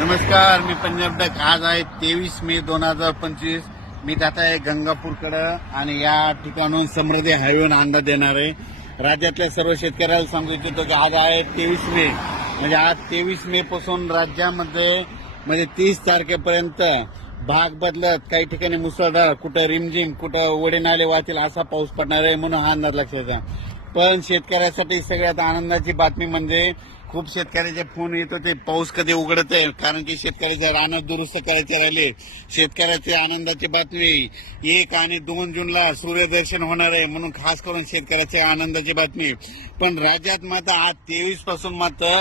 नमस्कार मी पंजाब डक आज आहे तेवीस मे दोन हजार पंचवीस मी जाता आहे गंगापूरकडं आणि या ठिकाणून समृद्धी हायवेन अंदाज देणार आहे राज्यातल्या सर्व शेतकऱ्याला सांगू इच्छितो की आज आहे तेवीस मे म्हणजे आज तेवीस मे पासून राज्यामध्ये म्हणजे तीस तारखेपर्यंत भाग बदलत काही ठिकाणी मुसळधार कुठं रिमझिम कुठं वडेनाले वाहतील असा पाऊस पडणार आहे म्हणून हा अंदाज लक्षात पण शेतकऱ्यासाठी सगळ्यात आनंदाची बातमी म्हणजे खूप शेतकऱ्याचे फोन येतो ते पाऊस कधी उघडत आहे कारण की शेतकऱ्याचे आनंद दुरुस्त करायचे राहिले शेतकऱ्याचे आनंदाची बातमी एक आणि दोन जूनला सूर्यदर्शन होणार आहे म्हणून खास करून शेतकऱ्याच्या आनंदाची बातमी पण राज्यात मात्र आज तेवीस पासून मात्र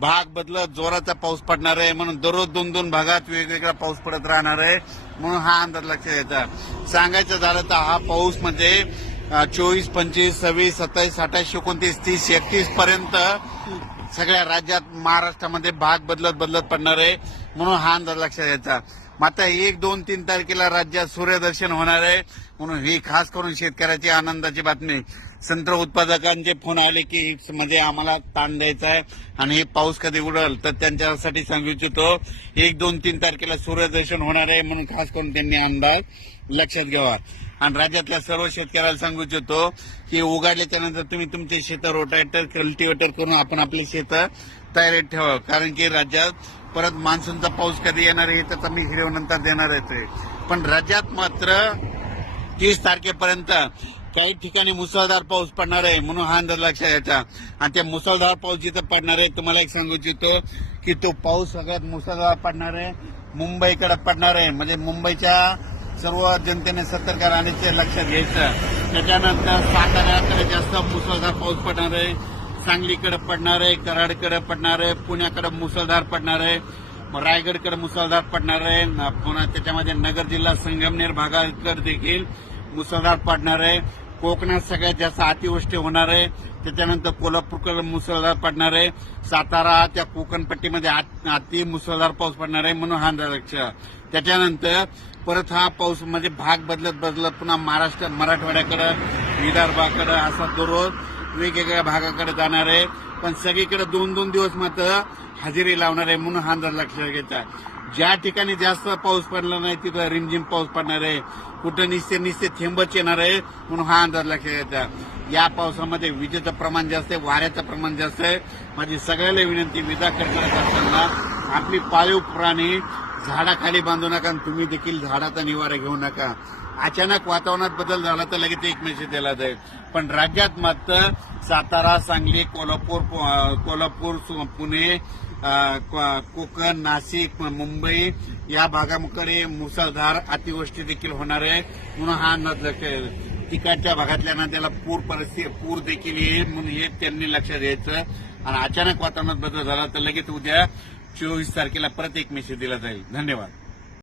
भाग बदलत जोराचा पाऊस पडणार आहे म्हणून दररोज दोन दोन भागात वेगवेगळा पाऊस पडत राहणार आहे म्हणून हा अंदाज लक्षात घ्यायचा सांगायचं झालं तर हा पाऊस म्हणजे चोवीस पंचवीस सव्वीस सत्तावीस अठ्ठावीस एकोणतीस तीस एकतीस पर्यंत सगळ्या राज्यात महाराष्ट्रामध्ये भाग बदलत बदलत पडणार आहे म्हणून हा अंदाज लक्षात येतात मात्र एक दोन तीन तारखेला राज्यात सूर्यदर्शन होणार आहे म्हणून ही खास करून शेतकऱ्याची आनंदाची बातमी संत्र उत्पादकांचे फोन आले की म्हणजे आम्हाला ताण द्यायचा आहे आणि हे पाऊस कधी उडल तर त्यांच्यासाठी सांगू इच्छितो एक दोन तीन तारखेला सूर्यदर्शन होणार आहे म्हणून खास करून त्यांनी अंदाज लक्षात घ्यावा आणि राज्यातल्या सर्व शेतकऱ्याला सांगू इच्छितो की उघडल्याच्या नंतर तुम्ही तुमचे शेत रोटायटर कल्टिवेटर करून आपण आपली शेतं तयारीत ठेवा कारण की राज्यात परत मान्सूनचा पाऊस कधी येणार आहे त्याचा मी नंतर देणार आहे पण राज्यात मात्र तीस तारखेपर्यंत काही ठिकाणी मुसळधार पाऊस पडणार आहे म्हणून हा अंदाज लक्षात घ्यायचा आणि त्या मुसळधार पाऊस जिथं पडणार आहे तुम्हाला एक सांगू इच्छितो की तो पाऊस सगळ्यात मुसळधार पडणार आहे मुंबईकडे पडणार आहे म्हणजे मुंबईच्या सर्व जनतेने सतर्क राहण्याचे लक्षात घ्यायचं त्याच्यानंतर साताऱ्याकडे जास्त मुसळधार पाऊस पडणार आहे सांगलीकडे पडणार आहे कराडकडे पडणार आहे पुण्याकडे मुसळधार पडणार आहे रायगडकडे मुसळधार पडणार आहे पुन्हा त्याच्यामध्ये नगर जिल्हा संगमनेर भागाकडे देखील मुसळधार पडणार आहे कोकणात सगळ्यात जास्त अतिवृष्टी होणार आहे त्याच्यानंतर कोल्हापूरकडे मुसळधार पडणार आहे सातारा त्या कोकणपट्टीमध्ये अति मुसळधार पाऊस पडणार आहे म्हणून हा लक्ष त्याच्यानंतर परत हा पाऊस म्हणजे भाग बदलत बदलत पुन्हा महाराष्ट्र मराठवाड्याकडे विदर्भाकडे असा दररोज वेगवेगळ्या भागाकडे जाणार आहे पण सगळीकडे दोन दोन दिवस मात्र हजेरी लावणार आहे म्हणून हा अंदाज लक्षात घ्यायचा ज्या ठिकाणी जास्त पाऊस पडला नाही तिथं रिमझिम पाऊस पडणार आहे कुठं निस्ते निस्ते थेंबच येणार आहे म्हणून हा अंदाज लक्षात घ्यायचा या पावसामध्ये विजेचं प्रमाण जास्त आहे वाऱ्याचं प्रमाण जास्त आहे माझी सगळ्याला विनंती विजा करत असताना आपली पाळीव प्राणी झाडाखाली बांधू नका आणि तुम्ही देखील झाडाचा निवारा घेऊ नका अचानक वातावरणात बदल झाला तर लगेच एक मेसेज दिला जाईल पण राज्यात मात्र सातारा सांगली कोल्हापूर कोल्हापूर पुणे कोकण नाशिक मुंबई या भागाकडे मुसळधार अतिवृष्टी देखील होणार आहे म्हणून हा लक्ष तिकडच्या भागातल्या त्याला पूर परिस्थिती पूर देखील येईल म्हणून हे त्यांनी लक्षात द्यायचं आणि अचानक वातावरणात बदल झाला तर लगेच उद्या चोवीस तारखेला परत एक मेसेज दिला जाईल धन्यवाद